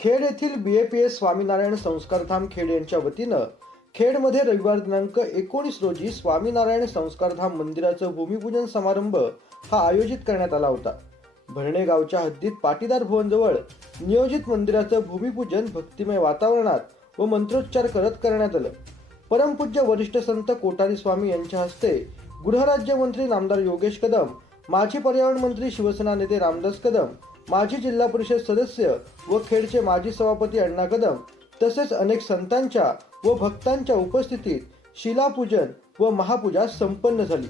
खेड येथील B A P S Swaminarayan Sanskardham Khed यांच्या वतीनं खेडमध्ये रविवार दिनांक एकोणीस रोजी स्वामीनारायण संस्कारधाम मंदिराचं भूमिपूजन समारंभ हा आयोजित करण्यात आला होता. भरणे गावच्या हद्दीत पाटीदार भवनजवळ नियोजित मंदिराचं भूमिपूजन भक्तिमय वातावरणात व मंत्रोच्चार करत करण्यात आलं. परमपूज्य वरिष्ठ संत कोठारी स्वामी यांच्या हस्ते गृहराज्यमंत्री नामदार योगेश कदम माजी पर्यावरण मंत्री शिवसेना नेते रामदास कदम माजी जिल्हा परिषद सदस्य व खेडचे माजी सभापती अण्णा कदम तसेच अनेक संतांच्या व भक्तांच्या उपस्थितीत शिलापूजन व महापूजा संपन्न झाली.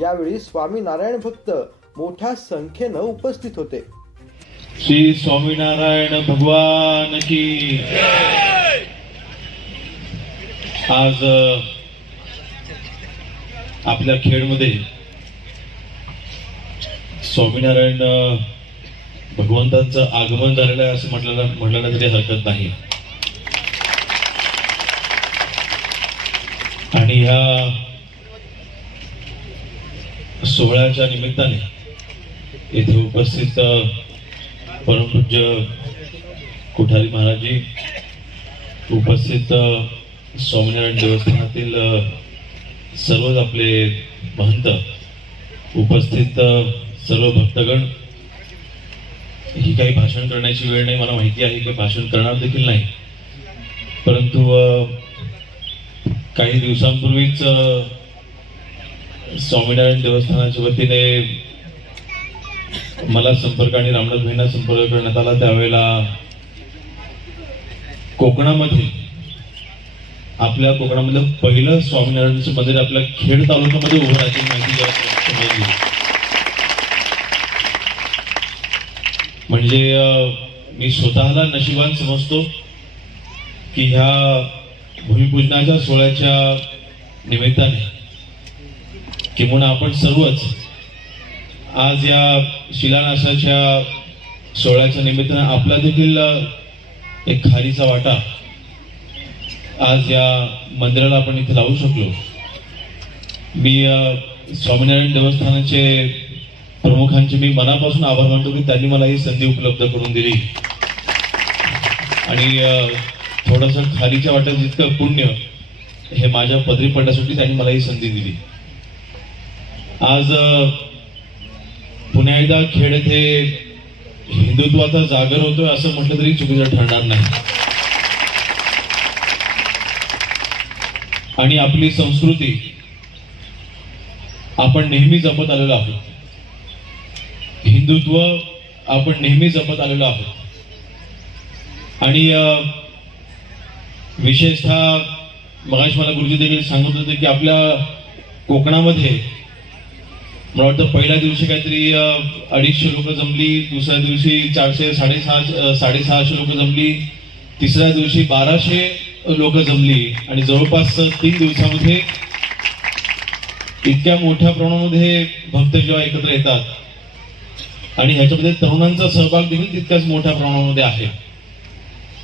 यावेळी स्वामी नारायण भक्त मोठ्या संख्येनं उपस्थित होते. श्री स्वामीनारायण भगवान की आज आपल्या खेडमध्ये स्वामीनारायण भगवंतांचं आगमन झालेलं आहे असं म्हटलं म्हटलं तरी हरकत नाही. आणि ह्या सोहळ्याच्या निमित्ताने येथे उपस्थित परमपूज्य कोठारी महाराजजी उपस्थित स्वामीनारायण देवस्थानातील सर्वच आपले महंत उपस्थित सर्व भक्तगण ही काही भाषण करण्याची वेळ नाही मला माहिती आहे की भाषण करणार देखील नाही. परंतु काही दिवसांपूर्वीच स्वामीनारायण देवस्थानाच्या वतीने मला संपर्क आणि रामनाथ भाईंना संपर्क करण्यात आला. त्यावेळेला कोकणामध्ये आपल्या कोकणामधलं पहिलं स्वामीनारायणचं मंदिर आपल्या खेड तालुक्यामध्ये उभं राहायची माहिती जेव्हा समजली म्हणजे मी स्वतःला नशिबान समजतो की ह्या भूमिपूजनाच्या सोहळ्याच्या निमित्ताने किंवा आपण सर्वच आज या शिलान्यासाच्या सोहळ्याच्या निमित्ताने आपला देखील एक खारीचा वाटा आज या मंदिराला आपण इथे लावू शकलो. मी स्वामीनारायण देवस्थानाचे प्रमुखांचे मी मनापासून आभार मानतो की त्यांनी मला ही संधी उपलब्ध करून दिली. आणि अ, थोडंसं खालीच्या वाटत जितकं पुण्य हे माझ्या पदरी पडण्यासाठी त्यांनी मला ही संधी दिली. आज पुन्हा एकदा खेड येथे हिंदुत्वाचा जागर होतोय असं म्हटलं तरी चुकीचं ठरणार नाही. आणि आपली संस्कृती आपण नेहमी जपत आलेलो आहोत. हिंदुत्व आपण नेहमी जपत आलेलो आहोत. आणि विशेषतः मगाश मला गुरुजी देखील सांगत होते की आपल्या कोकणामध्ये मला वाटतं पहिल्या दिवशी काहीतरी अडीचशे लोक जमली दुसऱ्या दिवशी चारशे साडेसहा साडेसहाशे लोक जमली तिसऱ्या दिवशी बाराशे लोक जमली. आणि जवळपास तीन दिवसामध्ये इतक्या मोठ्या प्रमाणामध्ये भक्त जेव्हा एकत्र येतात आणि ह्याच्यामध्ये तरुणांचा सहभाग देखील तितक्याच मोठ्या प्रमाणामध्ये आहे.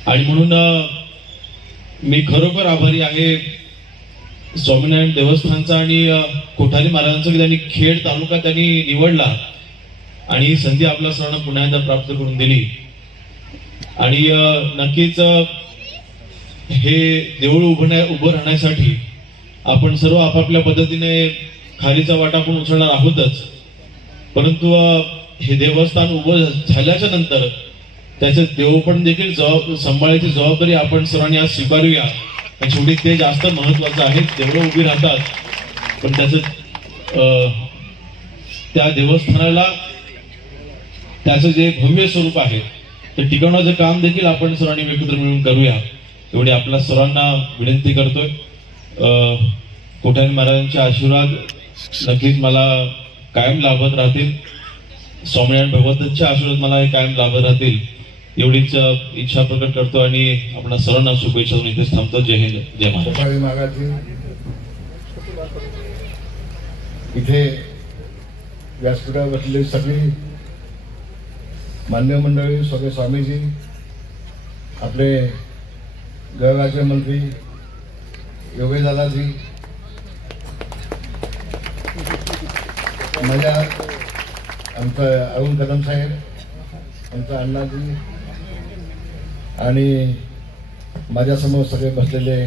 आणि म्हणून मी खरोखर आभारी आहे. स्वामीनारायण देवस्थानचा आणि कोठारी महाराजांचा की त्यांनी खेड तालुका त्यांनी निवडला आणि ही संधी आपल्या सर्वांना पुन्हा एकदा प्राप्त करून दिली. आणि नक्कीच हे देऊळ उभं नाही- उभं राहण्यासाठी आपण सर्व आपापल्या पद्धतीने खालीचा वाटा आपण उचलणार आहोतच. परंतु हे देवस्थान उभं झाल्याच्यानंतर त्याचं देवपण देखील जबाब सांभाळायची जबाबदारी आपण सर्वांनी आज स्वीकारूया. शेवटी ते जास्त महत्वाचं आहे देवळं उभी राहतात. पण त्याचं अं, त्या देवस्थानाला त्याचं जे भव्य स्वरूप आहे ते टिकवण्याचं काम देखील आपण सर्वांनी एकत्र मिळून करूया. एवढी आपल्या सर्वांना विनंती करतोय. अं, कोठारी महाराजांचे आशीर्वाद नक्कीच मला कायम लाभत राहतील. स्वामीनारायण भगवंतांच्या आशीर्वाद मला हे कायम लाभत राहतील एवढीच इच्छा प्रकट करतो आणि आपण सर्वांना शुभेच्छा देऊन इथेच थांबतो. जय हिंद जय महाराज. इथे व्यासपीठावर बसलेली सगळी मान्य मंडळी सगळे स्वामीजी आपले गृहराज्यमंत्री योगेश दादाजी माझ्या आमचं अरुण कदम साहेब आमचं अण्णाजी आणि माझ्यासमोर सगळे बसलेले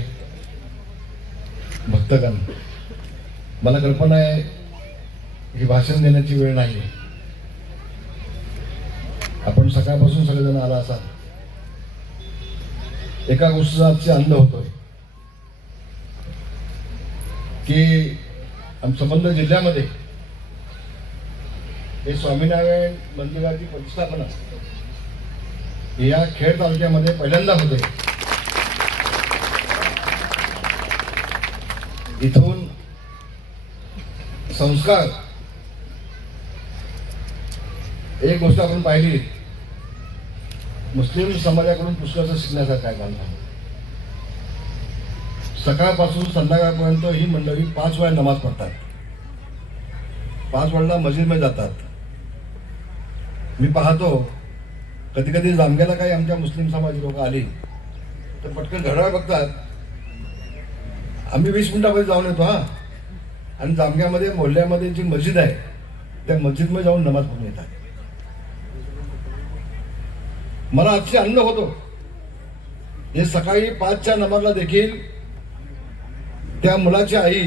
भक्तगण. मला कल्पना आहे ही भाषण देण्याची वेळ नाही. आपण सकाळपासून सगळेजण आला असाल. एका गोष्टीचा आजची आनंद होतोय. की आमचं संबंध जिल्ह्यामध्ये हे स्वामीनारायण मंदिराची प्रतिष्ठापना या खेड तालुक्यामध्ये पहिल्यांदा होते. इथून संस्कार. एक गोष्ट आपण पाहिली. मुस्लिम समाजाकडून पुष्कळचं शिकण्यासारखं आहे बांधकाम सकाळपासून संध्याकाळपर्यंत ही मंडळी पाच वेळा नमाज पडतात पाच वेळेला मस्जिदमध्ये जातात. मी पाहतो कधी कधी जामग्याला काही आमच्या मुस्लिम समाज लोक आली तर पटकन घड्याळ बघतात. आम्ही वीस मिनिटामध्ये जाऊन येतो हा. आणि जामग्यामध्ये मोहल्ल्यामध्ये जी मस्जिद आहे त्या मस्जिदमध्ये जाऊन नमाज पडून येतात. मला अतिशय आनंद होतो. हे सकाळी पाचच्या नमाजला देखील त्या मुलाची आई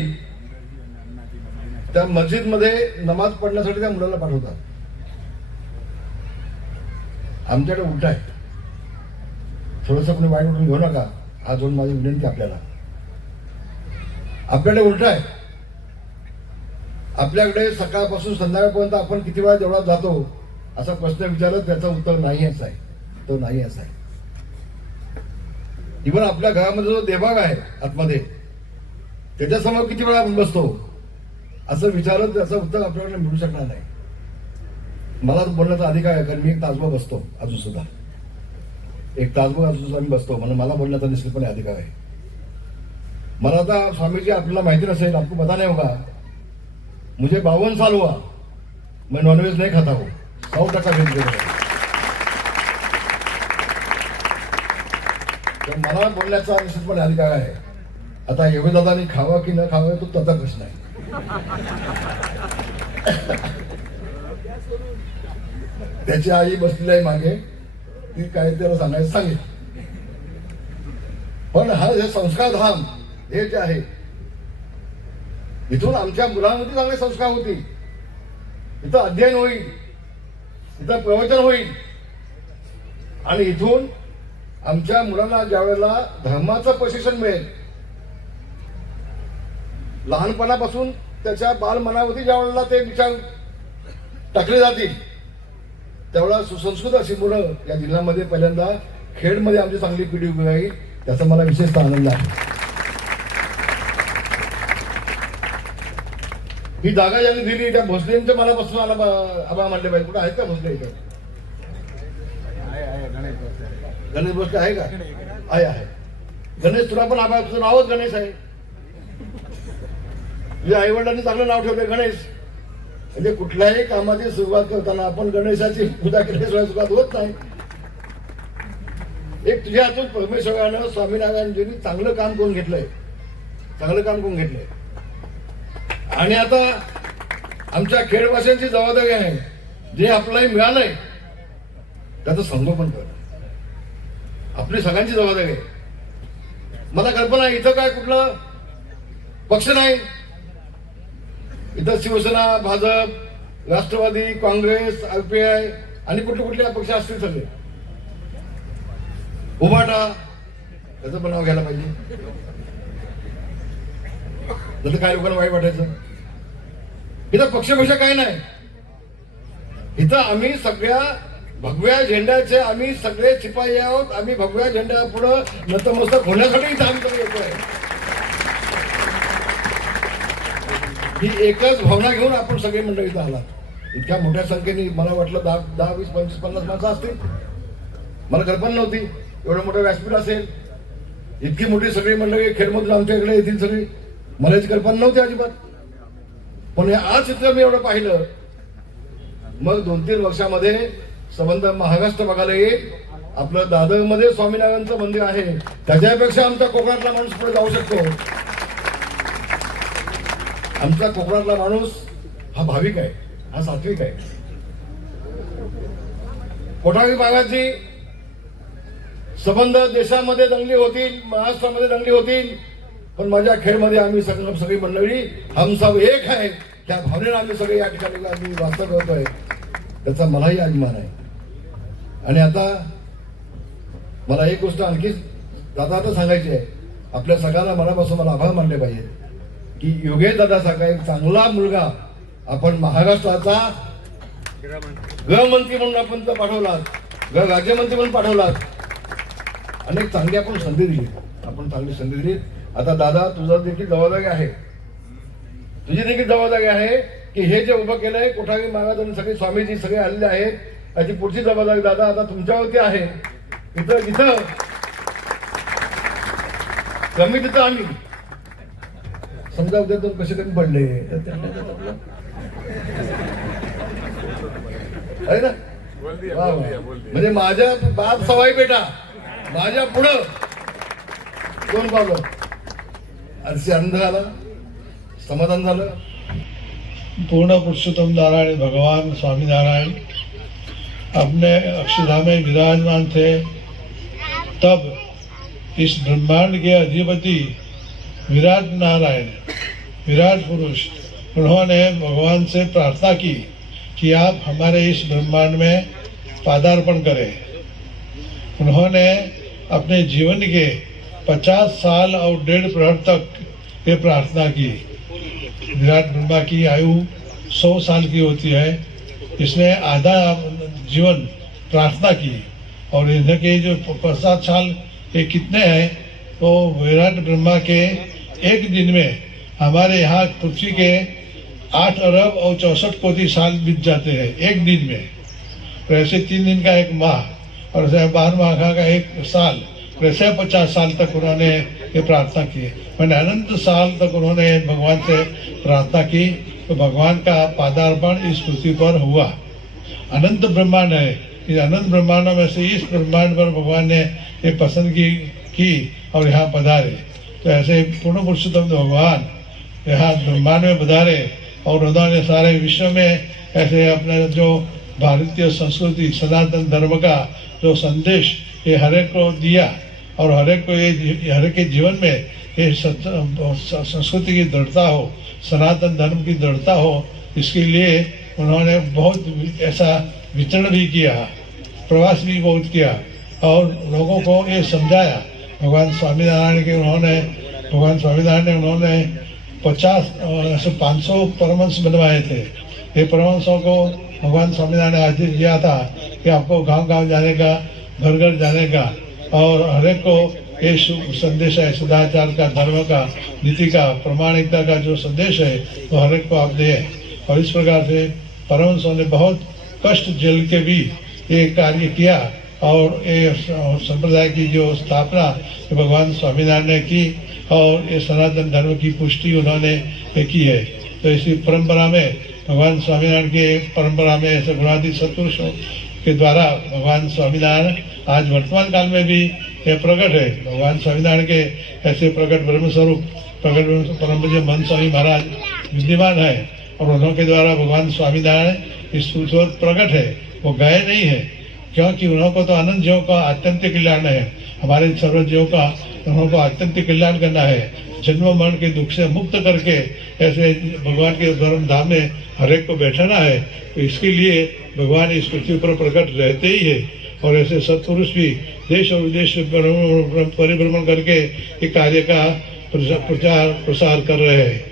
त्या मस्जिदमध्ये नमाज पडण्यासाठी त्या मुलाला पाठवतात. आमच्याकडे उलट आहे. थोडंसं कोणी वाईट उठून घेऊ नका. हा दोन माझी विनंती आपल्याला. आपल्याकडे उलट आहे. आपल्याकडे सकाळपासून संध्याकाळपर्यंत आपण किती वेळा देवळात जातो असा प्रश्न विचारत त्याचं उत्तर नाही असं आहे. तो नाही असं आहे. इव्हन आपल्या घरामध्ये जो देभाग आहे आतमध्ये त्याच्यासमोर किती वेळा आपण बसतो असं विचारत त्याचं उत्तर आपल्याकडे मिळू शकणार नाही. मला बोलण्याचा अधिकार आहे कारण मी एक तासभर बसतो अजून सुद्धा. एक तासभर अजून सुद्धा मी बसतो म्हणून मला बोलण्याचा निश्चितपणे अधिकार आहे. मला आता स्वामीजी आपल्याला माहिती नसेल आपको पता नाही होगा. मुझे बावन साल हुआ. मैं नॉनव्हेज नाही खाता हो. सौ टक्का तर मला बोलण्याचा निश्चितपणे अधिकार आहे. आता एवढे दादानी खावं की न खावं तो त्याचा प्रश्न आहे त्याची आई बसलेली आहे मागे. ती काय त्याला सांगायचं सांगेल. पण हा हे संस्कार धाम हे जे आहे इथून आमच्या मुलांमध्ये चांगले संस्कार होतील. इथं अध्ययन होईल इथं प्रवचन होईल. आणि इथून आमच्या मुलांना ज्या वेळेला धर्माचं प्रशिक्षण मिळेल लहानपणापासून त्याच्या बालमनावरती ज्या वेळेला ते विचार टाकले जातील त्यावेळेला सुसंस्कृत अशी मुलं या जिल्ह्यामध्ये पहिल्यांदा खेडमध्ये आमची चांगली पिढी उभी राहील त्याचा मला विशेषतः आनंद आहे. ही जागा ज्यांनी दिली त्या भोसलेंचं मला बसून आला आबा मानले पाहिजे. कुठे आहेत का भोसले इथं? गणेश भोसले आहे का? आहे आहे. गणेश तुला पण आबा तुझं नावच गणेश आहे. तुझ्या आई वडिलांनी चांगलं नाव ठेवलंय गणेश. म्हणजे कुठल्याही कामाची सुरुवात करताना आपण गणेशाची पूजा केल्याशिवाय सुरुवात होत नाही. एक तुझ्या हातून परमेश्वरानं स्वामीनारायणजींनी चांगलं काम करून घेतलंय. चांगलं काम करून घेतलंय. आणि आता आमच्या खेडवासियांची जबाबदारी आहे. जे आपल्याला मिळालंय त्याचं संगोपन करणं. आपली सगळ्यांची जबाबदारी आहे. मला कल्पना आहे इथं काय कुठलं पक्ष नाही. इथं शिवसेना भाजप राष्ट्रवादी काँग्रेस आरपीआय आणि कुठले कुठले पक्ष असतील सगळे. उभाटा त्याचं पण नाव घ्यायला पाहिजे. त्याचं काय लोकांना वाईट वाटायचं. इथं पक्षपेक्षा काही नाही. इथं आम्ही सगळ्या भगव्या झेंड्याचे आम्ही सगळे शिपाई आहोत आम्ही भगव्या झेंड्या पुढं नतमस्तक होण्यासाठी इथं आम्ही सगळे येतोय. ही एकच भावना घेऊन आपण सगळे मंडळी इथं आलात. इतक्या मोठ्या संख्येने मला वाटलं दहा दहा वीस पंचवीस पन्नास माणसं असतील. मला कल्पना नव्हती. एवढं मोठं व्यासपीठ असेल. इतकी मोठी सगळी मंडळी खेडमधून आमच्या इकडे येतील सगळी. मला याची कल्पना नव्हती अजिबात. पण हे आज चित्र मी एवढं पाहिलं. मग दोन तीन वर्षामध्ये संबंध महाराष्ट्र बघायला येईल. आपलं दादरमध्ये स्वामीनारायणचं मंदिर आहे. त्याच्यापेक्षा आमचा कोकणातला माणूस पुढे जाऊ शकतो. आमचा कोकणातला माणूस हा भाविक आहे हा सात्विक आहे. कोठावी भागाची संबंध देशामध्ये दंगली होतील महाराष्ट्रामध्ये दंगली होतील पण माझ्या खेळमध्ये आम्ही सगळं सगळी मंडळी हम सब एक आहे त्या भावनेला आम्ही सगळे या ठिकाणी आम्ही वास्तव करतोय. त्याचा मलाही अभिमान आहे. आणि आता मला एक गोष्ट आणखी दादा आता सांगायची आहे. आपल्या सगळ्यांना मनापासून मला आभार मानले पाहिजे की योगेश दादासारखा एक चांगला मुलगा आपण महाराष्ट्राचा गृहमंत्री म्हणून आपण तर पाठवला गृह राज्यमंत्री म्हणून पाठवलात. अनेक चांगली आपण संधी दिली. आपण चांगली संधी दिली. आता दादा तुझा देखील जबाबदारी आहे. तुझी देखील जबाबदारी आहे की हे जे उभं केलंय कोठारी महाराज आणि सगळे स्वामीजी सगळे आलेले आहेत त्याची पुढची जबाबदारी दादा आता तुमच्यावरती आहे. इथं इथं. कमी तिथं आम्ही. समजा उद्या दोन कसे कमी पडले. तर त्यांना त्यात आपलं- आहे ना. म्हणजे माझ्या बाप सवाई बेटा. माझ्या पुढं. दोन पावलं? अतिशय आनंद झाला. समाधान झालं. पूर्ण पुरुषोत्तम नारायण भगवान स्वामी नारायण अपने अक्षरधाम में विराजमान थे. तब इस ब्रह्मांड के अधिपति विराट नारायण, विराट पुरुष, उन्होंने भगवान से प्रार्थना की कि आप हमारे इस ब्रह्मांड में पादार्पण करें। उन्होंने अपने जीवन के पचास साल और डेढ़ प्रहर तक ये प्रार्थना की। विराट ब्रह्मा की आयु सौ साल की होती है। इसने आधा जीवन प्रार्थना की और इनके जो पचास साल ये कितने हैं तो विराट ब्रह्मा के एक दिन में हमारे यहाँ पृथ्वी के आठ अरब और चौसठ कोटि साल बीत जाते हैं, एक दिन में। तो ऐसे तीन दिन का एक माह और बारह माह का एक साल वैसे पचास साल तक उन्होंने ये प्रार्थना की। मैंने अनंत साल तक उन्होंने भगवान से प्रार्थना की। तो भगवान का पादार्पण इस पृथ्वी पर हुआ। अनंत ब्रह्मांड है। इस अनंत ब्रह्मांडों में से इस ब्रह्मांड पर भगवान ने ये पसंद की की और यहाँ पधारे। तो ऐसे पूर्ण पुरुषोत्तम भगवान, यहाँ ब्रह्मांड में पधारे और उन्होंने सारे विश्व में ऐसे अपने जो भारतीय संस्कृति, सनातन धर्म का जो संदेश ये हर एक को दिया और हर एक को ये जी- हर एक के जीवन में ये संस्कृति की दृढ़ता हो, सनातन धर्म की दृढ़ता हो, इसके लिए उन्होंने बहुत ऐसा वितरण भी किया, प्रवास भी बहुत किया और लोगों को ये समझाया भगवान स्वामीनारायण के उन्होंने भगवान स्वामीनारायण ने उन्होंने पचास ऐसे पाँच सौ परमंश बनवाए थे। ये परमंशों को भगवान स्वामीनारायण ने आदेश दिया था कि आपको गांव गांव जाने का घर घर जाने का और हरेक को ये शुभ संदेश है सदाचार का धर्म का नीति का प्रमाणिकता का जो संदेश है वो हरेक को आप दें। और इस प्रकार से परमंशों ने बहुत कष्ट झेल के भी ये कार्य किया। और ये संप्रदाय की जो स्थापना भगवान स्वामीनारायण ने की और ये सनातन धर्म की पुष्टि उन्होंने की है। तो इसी परंपरा में भगवान स्वामीनारायण के परंपरा में ऐसे गुणादि सत्पुरुषों के द्वारा भगवान स्वामीनारायण आज वर्तमान काल में भी ये प्रकट है। भगवान स्वामीनारायण के ऐसे प्रकट ब्रह्म स्वरूप प्रकट परम पूज्य मन स्वामी महाराज विद्यमान है और उन्हों के द्वारा भगवान स्वामीनारायण इस प्रकट है। वो गए नहीं है। क्योंकि उन्हों को तो अनंत जीवों का अत्यंत कल्याण है। हमारे सर्व जीवों का, उन्हों को अत्यंत कल्याण करना है। जन्म मरण के दुख से मुक्त करके ऐसे भगवान के धर्म धाम में हरेक को बैठाना है। तो इसके लिए भगवान इस पृथ्वी पर प्रकट रहते ही है और ऐसे सत्पुरुष भी देश और विदेश परिभ्रमण करके ये कार्य का प्रचार प्रसार कर रहे हैं।